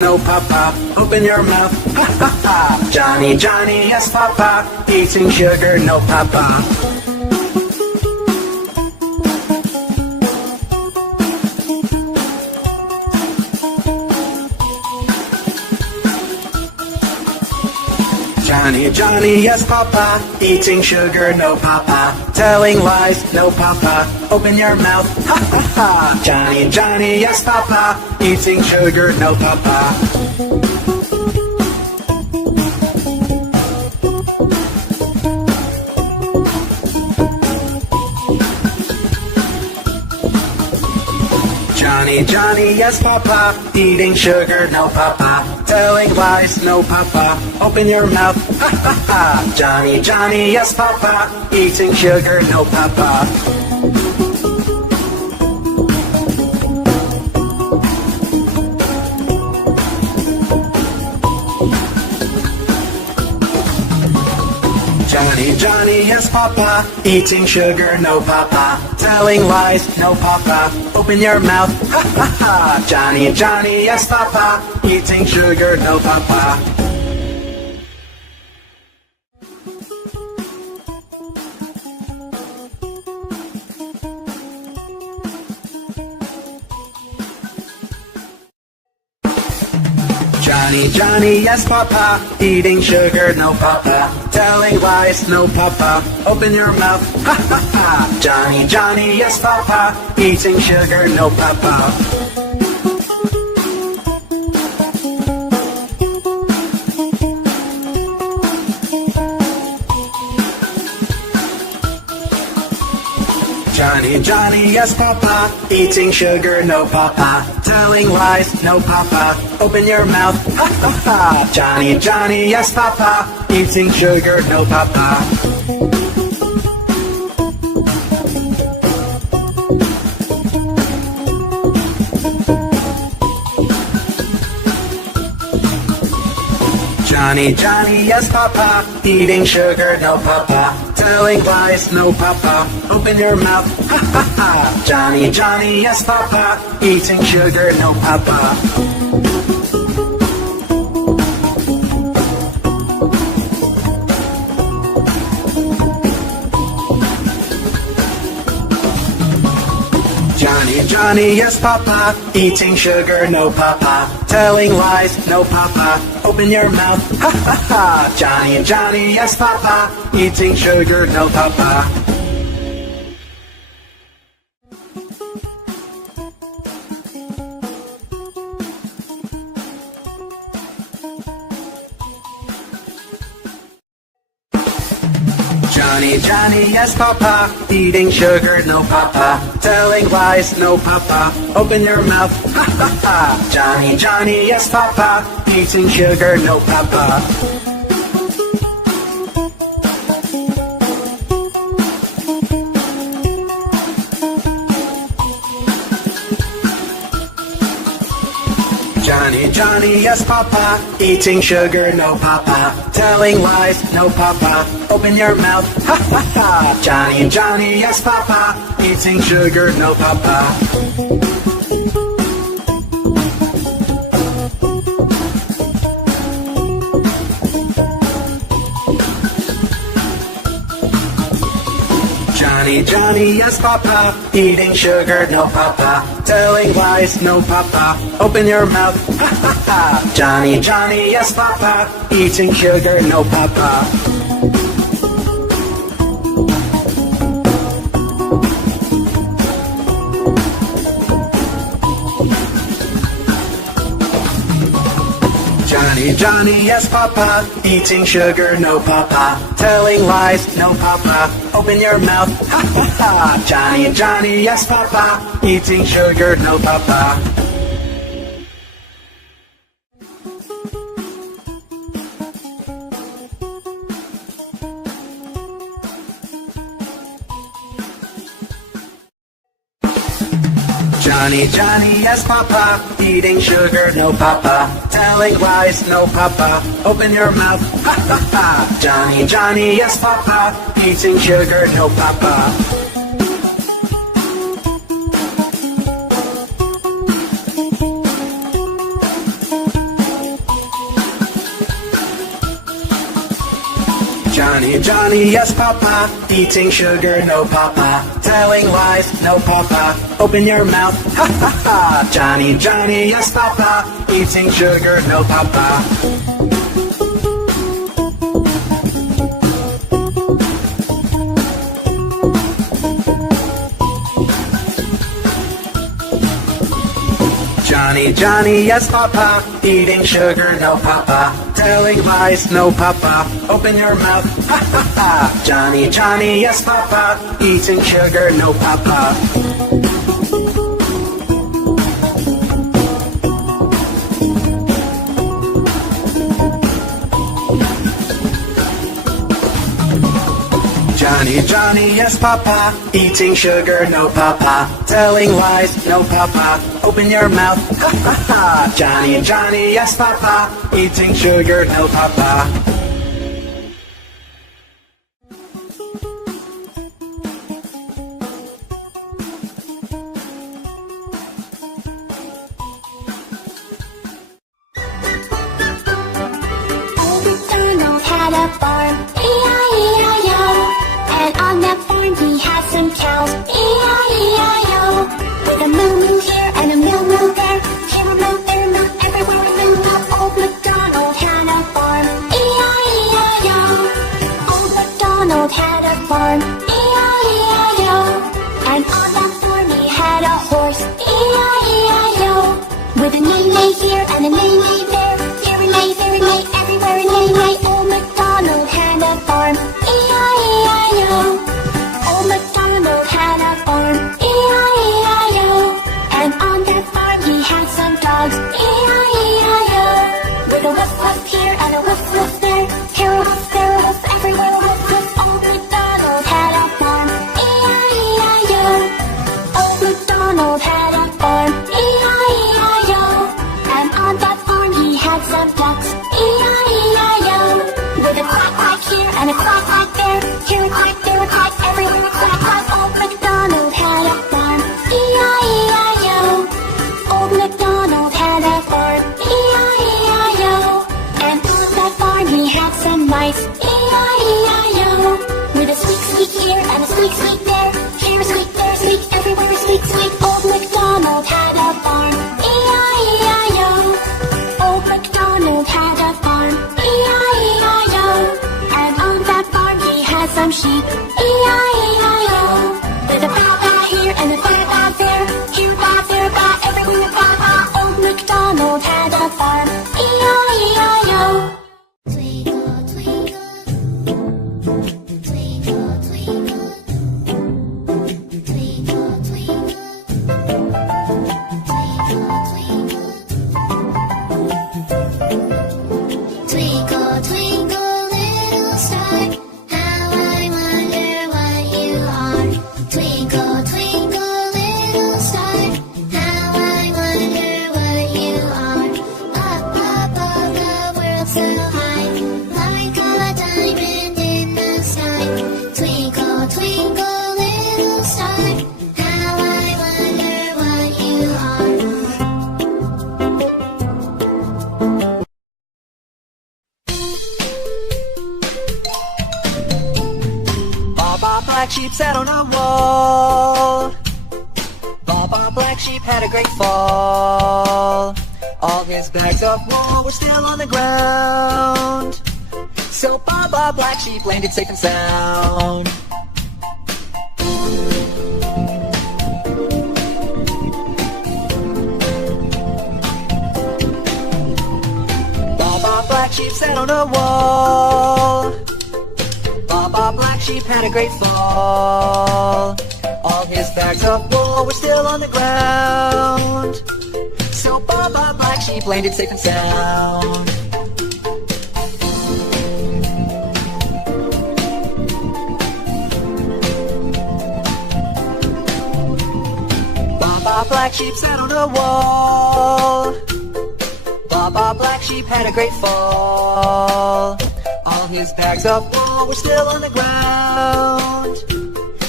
No papa, open your mouth, ha ha ha. Johny Johny, yes papa, eating sugar, no papa. Johny Johny, yes papa, eating sugar, no papa. Telling lies, no papa, open your mouth, ha ha ha. Johny Johny, yes papa, eating sugar, no papa. Johny Johny, yes papa, eating sugar, no papa. Telling lies, no papa, open your mouth, ha ha ha. Johny Johny, yes papa, eating sugar, no papa. Johny Johny, yes papa, eating sugar, no papa. Telling lies, no papa, open your mouth, ha ha ha. Johny Johny, yes papa, eating sugar, no papa. Johny Johny, yes papa, eating sugar, no papa. Telling lies, no papa, open your mouth, ha ha ha. Johny Johny, yes papa, eating sugar, no papa. Johny Johny, yes papa, eating sugar, no papa. Telling lies, no papa, open your mouth, ha ha ha. Johny Johny, yes papa, eating sugar, no papa. Johny Johny, yes papa, eating sugar, no papa. Telling lies, no papa, open your mouth, ha ha ha. Johny Johny, yes papa, eating sugar, no papa. Johny Johny, yes papa, eating sugar, no papa. Telling lies, no papa, open your mouth, ha ha ha. Johny Johny, yes papa, eating sugar, no papa. Johny Johny, yes papa, eating sugar, no papa. Telling lies, no papa, open your mouth, ha ha ha. Johny Johny, yes papa, eating sugar, no papa. Johny Johny, yes papa, eating sugar, no papa. Telling lies, no papa, open your mouth, ha ha ha. Johny Johny, yes papa, eating sugar, no papa. Johny Johny, yes papa, eating sugar, no papa. Telling lies, no papa, open your mouth, ha ha ha. Johny Johny, yes papa, eating sugar, no papa. Johny Johny, yes papa, eating sugar, no papa. Telling lies, no papa, open your mouth, ha ha ha. Johny Johny, yes papa, eating sugar, no papa. Johny Johny, yes papa, eating sugar, no papa. Telling lies, no papa, open your mouth, ha ha ha. Johny Johny, yes papa, eating sugar, no papa. Johnny, Johnny, yes, Papa. Eating sugar, no, Papa. Telling lies, no, Papa. Open your mouth, ha ha ha. Johnny, Johnny, yes, Papa. Eating sugar, no, Papa. Johnny, Johnny, yes, Papa. Eating sugar, no, Papa. Telling lies, no, Papa. Open your mouth, ha ha ha. Johnny, Johnny, yes, Papa. Eating sugar, no, Papa. Johnny, Johnny, yes, Papa. Eating sugar, no, Papa. Telling lies, no, Papa. Open your mouth, ha ha ha. Johnny, Johnny, yes, Papa. Eating sugar, no, Papa. Old MacDonald had a farm, E-I-E-I-O. And on that farm he had some cows, E-I-E-I-O. With a moo-moo here and a moo-moo there, here a moo, there a moo, everywhere a moo-moo. Old MacDonald had a farm, E-I-E-I-O. Old MacDonald had a farm, E-I-E-I-O. And on that farm he had a horse, E-I-E-I-O. With a neigh-neigh here and a neigh-neigh there, here a neigh, there a neigh, everywhere a neigh-neigh. Old MacDonald had a farm, E-I-E-I-O. Old MacDonald had a farm, E-I-E-I-O. And on that farm he had some dogs, E-I-E-I-O. With a woof woof here and a woof woof there, here a woof, there a woof, everywhere a woof woof. Old MacDonald had a farm, E-I-E-I-O. Old MacDonald had a farm, E-I-E-I-O. And on that farm he had some ducks, E-I-E-I-O. With a quack quack here and a quack quack there, here a quack, there a quack, everywhere a quack quack. Old MacDonald had a farm, E-I-E-I-O. Old MacDonald had a farm, E-I-E-I-O. And on that farm he had some mice, E-I-E-I-O. With a squeak squeak here and a squeak squeak there, here a squeak, there a squeak, everywhere a squeak squeak. Old MacDonald had a farm, E-I-E-I-O. Old MacDonald had a farm, E-I-E-I-O. And on that farm he had some sheep, E-I-E-I-O. With a baa-baa here and a baa-baa there, here a baa, there a baa, everywhere a baa-baa. Old MacDonald had a farm, E-I-E-I-O. Twinkle, twinkle, twinkle, twinkle, twinkle, twinkle, twinkle, twinkle, little star, how I wonder what you are. Twinkle, twinkle, little star, how I wonder what you are. Up above the world so high, like a diamond in the sky. Twinkle, twinkle, little star, how I wonder what you are. Baba Black Sheep sat on a wall. Baba Black Sheep had a great fall. All his bags of wool were still on the ground. So Baba Black Sheep landed safe and sound. Baba Black Sheep sat on a wall. Baba Black Sheep had a great fall. All his bags of wool were still on the ground. So Baba Black Sheep landed safe and sound. Baba Black Sheep sat on a wall. Baba Black Sheep had a great fall. All his bags of wool were still on the ground.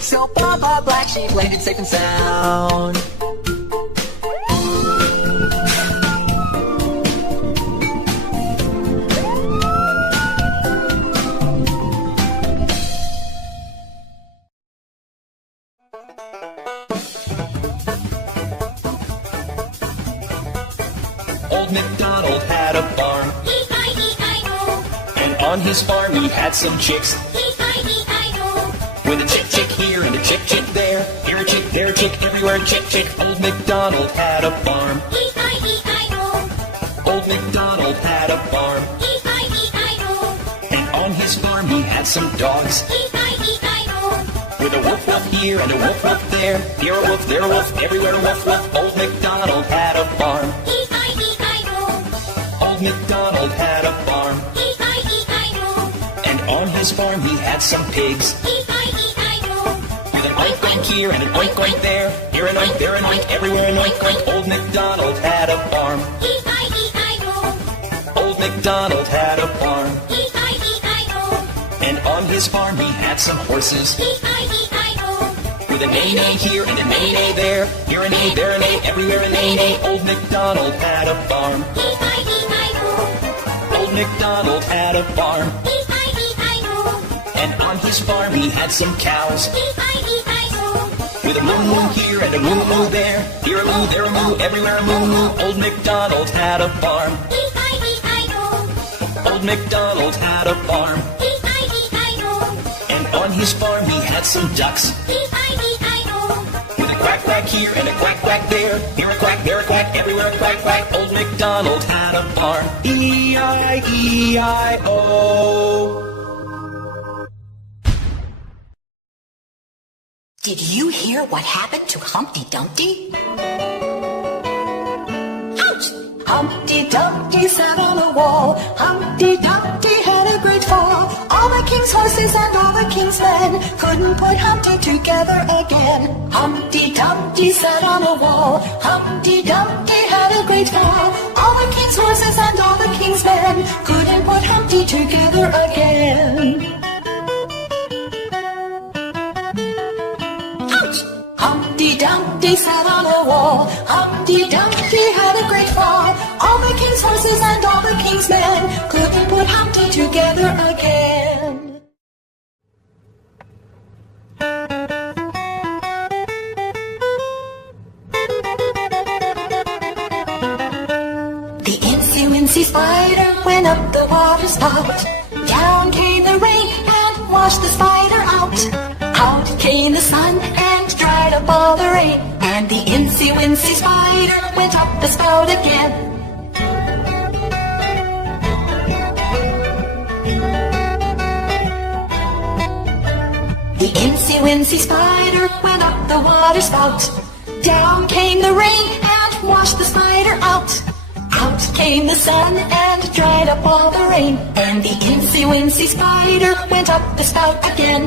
So Baba Black Sheep landed safe and sound. Macdonald had a farm. E-I-E-I-O, And on his farm he had some chicks. E-I-E-I-O, With a chick here and a chick there. Here a chick, there a chick, everywhere a chick. Old Macdonald had a farm. E-I-E-I-O, Old Macdonald had a farm. E-I-E-I-O, And on his farm he had some dogs. E-I-E-I-O, With a woof woof here and a woof woof there. Here a woof, there a woof, everywhere a woof woof. Old Macdonald had a farm. E-I-E-I-O, Old Macdonald had a farm. E-I-E-I-O, And on his farm he had some pigs. E-I-E-I-O, With an oink oink here and an oink oink there. Here an oink, there an oink, everywhere an oink oink. Old Macdonald had a farm. E-I-E-I-O, Old Macdonald had a farm. E-I-E-I-O, And on his farm he had some horses. E-I-E-I-O, With a neigh-neigh here and a neigh-neigh there. Here a neigh, there a neigh, everywhere a neigh-neigh. Old Macdonald had a farm. E-I-E-I-O, Old Macdonald had a farm. E-I-E-I-O, And on his farm he had some cows. E-I-E-I-O, With a moo-moo here and a moo-moo there. Here a moo, there a moo, everywhere a moo-moo. Old Macdonald had a farm. E-I-E-I-O, Old Macdonald had a farm. E-I-E-I-O, And on his farm he had some ducks. E-I-E-I-O, With a quack quack here and a quack quack there. Here a quack, there a quack, everywhere a quack quack. Old Macdonald had a farm. E-I-E-I-O. Did you hear what happened to Humpty Dumpty? Ouch! Humpty Dumpty sat on a wall. Humpty Dumpty had a great fall. All the king's horses and all the king's men couldn't put Humpty together again. Humpty Dumpty sat on a wall. Humpty Dumpty had a great fall. All the king's horses and all the king's men couldn't put Humpty together again. Humpty Dumpty sat on a wall. Humpty Dumpty had a great fall. All the king's horses and all the king's men couldn't put Humpty together again. The incy-wincy spider went up the water spout. Down came the rain and washed the spider out. Out came the sun and dried up all the rain. And the incy-wincy spider went up the spout again. The incy-wincy spider went up the water spout. Down came the rain and washed the spider out. Out came the sun and dried up all the rain. And the incy-wincy spider went up the spout again.